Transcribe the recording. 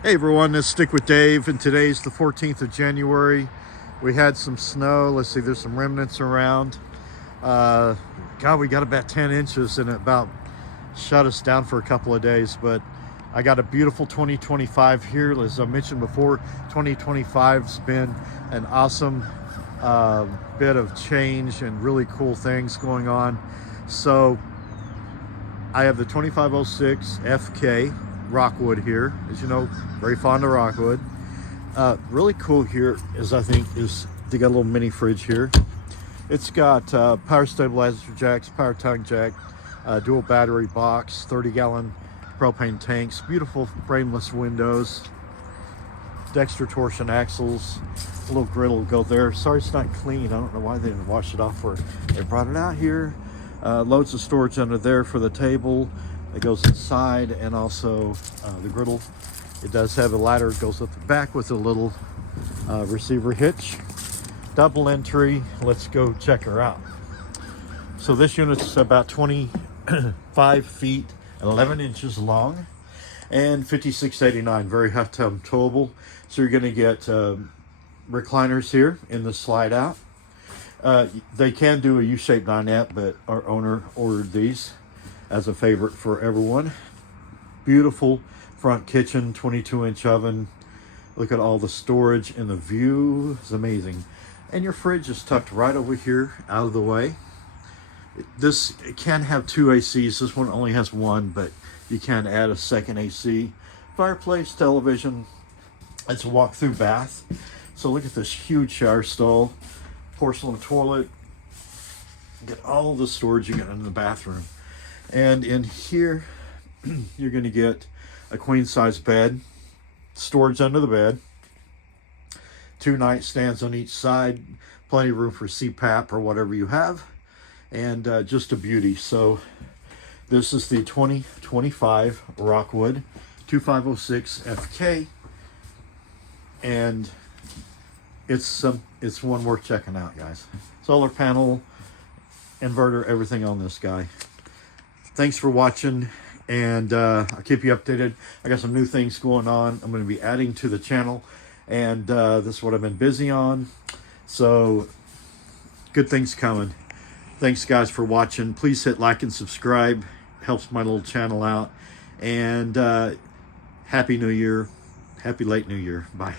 Hey everyone, this is Stick with Dave, and today's the 14th of January. We had some snow. Let's see, there's some remnants around. God, we got about 10 inches and it about shut us down for a couple of days, but I got a beautiful 2025 here. As I mentioned before, 2025's been an awesome bit of change and really cool things going on. So I have the 2506 FK Rockwood here. As you know, very fond of Rockwood. Really cool here is they got a little mini fridge here. It's got power stabilizer jacks, power tongue jack, dual battery box, 30-gallon propane tanks, beautiful frameless windows, Dexter torsion axles, a little griddle will go there. Sorry it's not clean. I don't know why they didn't wash it off for they brought it out here. Loads of storage under there for the table. It goes inside, and also the griddle. It does have a ladder. It goes up the back with a little receiver hitch. Double entry. Let's go check her out. So this unit's about 25 feet, 11 inches long, and 5689. Very hot tub towable. So you're going to get recliners here in the slide out. They can do a U-shaped dinette, but our owner ordered these as a favorite for everyone. Beautiful front kitchen, 22-inch oven. Look at all the storage, and the view is amazing. And your fridge is tucked right over here out of the way. This can have two ACs. This one only has one, but you can add a second AC. Fireplace, television. It's a walk-through bath. So look at this huge shower stall, porcelain toilet. Get all the storage you get in the bathroom. And in here, you're going to get a queen-size bed, storage under the bed, 2 nightstands on each side, plenty of room for CPAP or whatever you have, and just a beauty. So this is the 2025 Rockwood 2506 FK, and it's one worth checking out, guys. Solar panel, inverter, everything on this guy. Thanks for watching, and I'll keep you updated. I got some new things going on. I'm going to be adding to the channel, and this is what I've been busy on. So good things coming. Thanks guys for watching. Please hit like and subscribe. Helps my little channel out. And Happy New Year. Happy late New Year. Bye.